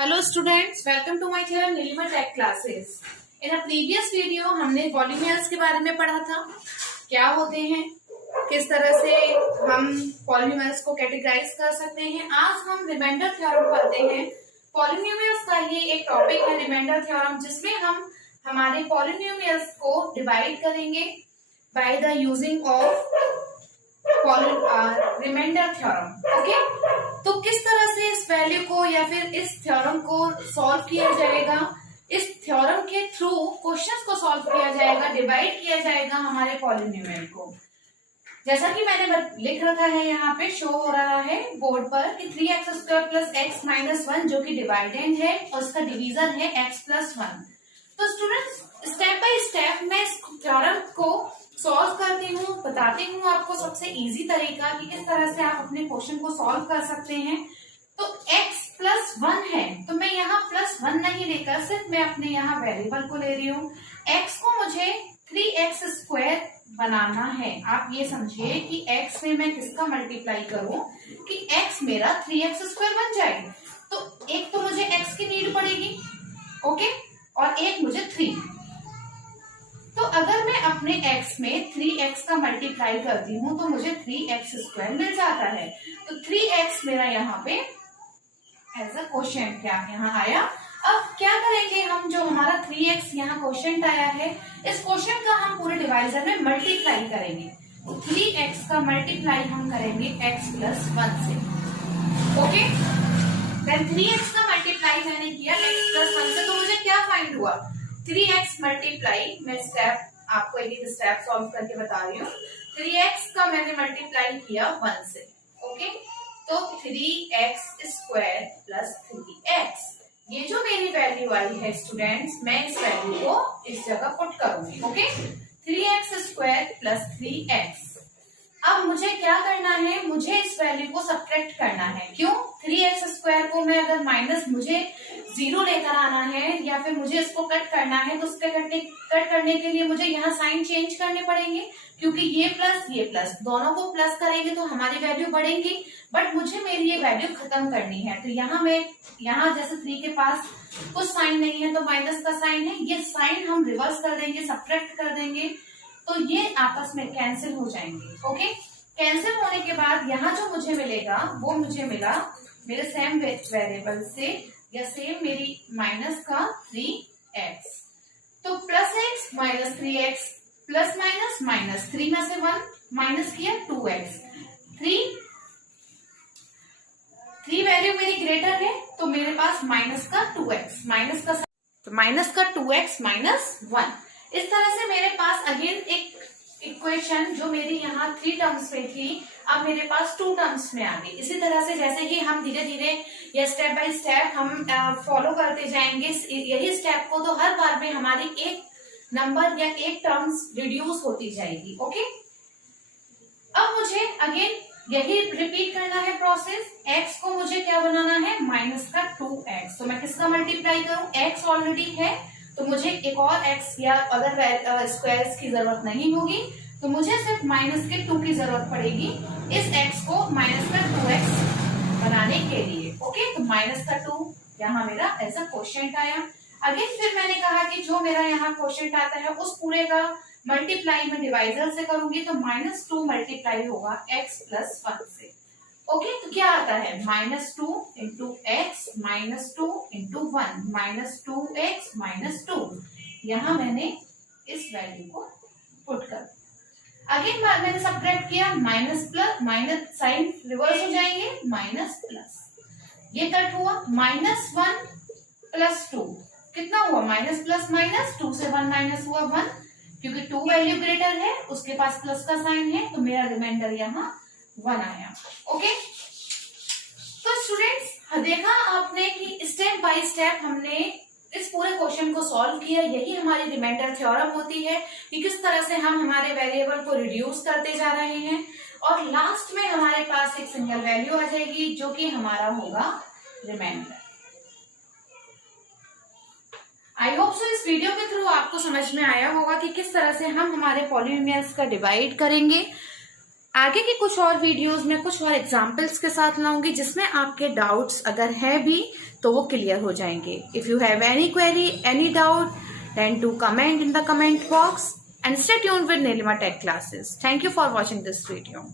Hello students, welcome to my channel Neelima tech classes. In previous video हमने polynomials के बारे में पढ़ा था, क्या होते हैं, किस तरह से हम पॉलीनोमियल्स को कैटेगराइज कर सकते हैं। आज हम रिमाइंडर थ्योरम पढ़ते हैं। पॉलीनोमियल्स का ये एक टॉपिक है रिमाइंडर थ्योरम, जिसमें हम हमारे पॉलीनोमियल्स को डिवाइड करेंगे by the using of remainder theorem. Okay, तो किस तरह से इस वैल्यू को या फिर इस थ्योरम को सॉल्व किया जाएगा, इस थ्योरम के थ्रू क्वेश्चंस को सॉल्व किया जाएगा, डिवाइड किया जाएगा हमारे पॉलीनोमियल को। जैसा कि मैंने लिख रखा है, यहाँ पे शो हो रहा है बोर्ड पर कि 3x² प्लस x माइनस 1 जो कि डिवाइडेंड है और उसका डिवीजन है x प्लस 1। तो स्टूडेंट्स, स्टेप बाय स्टेप मैं इस थ्योरम को सॉल्व करती हूँ, बताती हूँ आपको सबसे इजी तरीका कि किस तरह से आप अपने क्वेश्चन को सॉल्व कर सकते हैं। तो x प्लस 1 है, तो मैं यहाँ प्लस 1 नहीं लेकर सिर्फ मैं अपने यहाँ वेरिएबल को ले रही हूँ। x को मुझे 3x² बनाना है। आप ये समझिए कि x में मैं किसका मल्टीप्लाई करूं कि x मेरा 3x² बन जाए। तो एक तो मुझे x की नीड पड़ेगी, ओके, और एक मुझे 3। तो अगर मैं अपने x में 3x का मल्टीप्लाई करती हूँ तो मुझे 3x² मिल जाता है। तो 3x मेरा यहाँ पे एज अ क्वोशिएंट क्या यहाँ आया। अब क्या करेंगे हम, जो हमारा 3x यहाँ क्वोशिएंट आया है, इस क्वोशिएंट का हम पूरे डिवाइजर में मल्टीप्लाई करेंगे। तो 3x का मल्टीप्लाई हम करेंगे x प्लस 1 से। ओके, देन 3x का मल्टीप्लाई मैंने किया x प्लस 1 से, तो मुझे क्या फाइंड हुआ, 3x मल्टीप्लाई, मैं स्टेप आपको एक स्टेप सॉल्व करके बता रही हूँ। 3x का मैंने मल्टीप्लाई किया 1 से, ओके, तो 3x² प्लस 3x, ये जो मेरी वैल्यू आई है स्टूडेंट्स, मैं इस वैल्यू को इस जगह पुट करूंगी। Okay, 3x² plus 3x। अब मुझे क्या करना है, मुझे इस वैल्यू को सब्ट्रैक्ट करना है। क्यों, 3x² को मैं अगर माइनस मुझे 0 लेकर आना है या फिर मुझे इसको कट करना है, तो उसके कट करने के लिए मुझे यहाँ साइन चेंज करने पड़ेंगे, क्योंकि ये प्लस दोनों को प्लस करेंगे तो हमारी वैल्यू बढ़ेंगी। बट मुझे मेरी ये वैल्यू खत्म करनी है। तो यहाँ जैसे 3 के पास कुछ साइन नहीं है तो माइनस का साइन है, ये साइन हम रिवर्स कर देंगे, सब्ट्रैक्ट कर देंगे, तो ये आपस में कैंसिल हो जाएंगे। ओके, कैंसिल होने के बाद यहाँ जो मुझे मिलेगा वो मुझे मिला मेरे सेम वेरिएबल से या सेम मेरी माइनस का 3x। तो plus x minus 3x plus minus minus 3 में से 1 माइनस किया 2x। 3 वैल्यू मेरी ग्रेटर है तो मेरे पास माइनस का 2x, माइनस का 2x माइनस 1। इस तरह से मेरे पास अगेन एक इक्वेशन जो मेरी यहाँ 3 टर्म्स में थी, अब मेरे पास 2 टर्म्स में आ गई। इसी तरह से जैसे ही हम धीरे धीरे या स्टेप बाय स्टेप हम फॉलो करते जाएंगे यही स्टेप को, तो हर बार में हमारी एक नंबर या एक टर्म्स रिड्यूस होती जाएगी। ओके, अब मुझे अगेन यही रिपीट करना है प्रोसेस। x को मुझे क्या बनाना है, माइनस का 2x। तो मैं किसका मल्टीप्लाई करूं, x ऑलरेडी है तो मुझे एक और x या अदर स्क्वायर्स की जरूरत नहीं होगी, तो मुझे सिर्फ माइनस के 2 की जरूरत पड़ेगी इस x को माइनस का 2x बनाने के लिए। ओके, तो माइनस का 2 यहाँ मेरा एज अ क्वोशिएंट आया। अगेन फिर मैंने कहा कि जो मेरा यहाँ क्वोशिएंट आता है उस पूरे का मल्टीप्लाई में डिवाइजर से करूंगी, तो -2 मल्टीप्लाई होगा x प्लस 1 से। ओके, तो क्या आता है, -2 into x minus 2 into 1 -2x minus 2। यहाँ मैंने इस वैल्यू को पुट कर, अगेन मैंने सब्ट्रैक्ट किया, minus plus minus sign reverse हो जाएंगे, माइनस प्लस, ये कट हुआ, -1 प्लस 2 कितना हुआ, माइनस प्लस माइनस 2 से 1 माइनस हुआ 1, क्योंकि 2 वैल्यू ग्रेटर है उसके पास प्लस का साइन है, तो मेरा रिमाइंडर यहाँ 1 आया। ओके, तो स्टूडेंट्स देखा आपने कि स्टेप बाय स्टेप हमने इस पूरे क्वेश्चन को सॉल्व किया। यही हमारी रिमाइंडर थ्योरम होती है कि किस तरह से हम हमारे वेरिएबल को रिड्यूस करते जा रहे हैं और लास्ट में हमारे पास एक सिंगल वैल्यू आ जाएगी जो कि हमारा होगा रिमाइंडर। आई होप सो इस वीडियो के थ्रू आपको समझ में आया होगा कि किस तरह से हम हमारे पॉलीनोमियल्स का डिवाइड करेंगे आगे की कुछ और वीडियोस में कुछ और एग्जाम्पल्स के साथ लाऊंगी जिसमें आपके डाउट्स अगर है भी तो वो क्लियर हो जाएंगे. If you have any query, any doubt, then to comment in the comment box and stay tuned with Nilima Tech Classes. Thank you for watching this video.